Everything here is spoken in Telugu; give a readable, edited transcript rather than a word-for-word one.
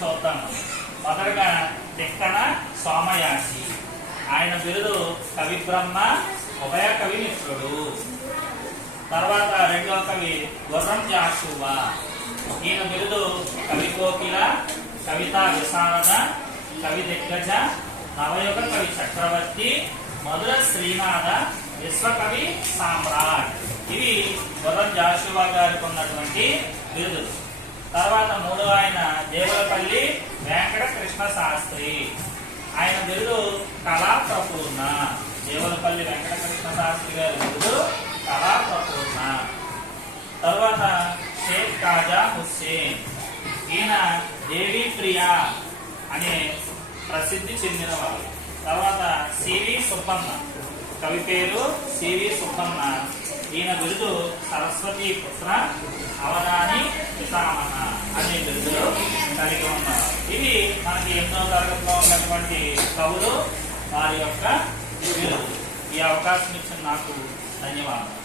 చూద్దాం. మొదటగా తిక్కన సోమయాజి, ఆయన బిరుదు కవి బ్రహ్మ, ఉభయ కవి మిత్రుడు. తర్వాత రెండవ కవి గుర్రం జాషువా, ఈయన బిరుదు కవి కోకిల, కవితా విశారద, కవి దిగ్గజ, నవయుగ కవి చక్రవర్తి, మధుర శ్రీనాథ, విశ్వకవి సామ్రాట్. ఇవి గుర్రం జాషువా గారికి ఉన్నటువంటి బిరుదులు. తర్వాత మూడో ఆయన దేవులపల్లి వెంకట కృష్ణ శాస్త్రి, ఆయన బిరుదు కళా ప్రపూర్ణ. దేవులపల్లి వెంకట కృష్ణ శాస్త్రి గారి బిరుదు కళా ప్రపూర్ణ. తర్వాత షేక్ కాజా హుస్సేన్, ఈయన దేవి ప్రియా అనే ప్రసిద్ధి చెందినవారు. తర్వాత సివి సుబ్బన్న, కవి పేరు సివి సుబ్బన్న, ఈయన బిరుదు సరస్వతి పుత్ర, అవధాని పితామహ అనే బిరుదులు కలిగి ఉన్నారు. ఇవి మనకి 8వ తరగతిలో ఉన్నటువంటి కవులు, వారి యొక్క బిరుదు. ఈ అవకాశం ఇచ్చిన నాకు ధన్యవాదాలు.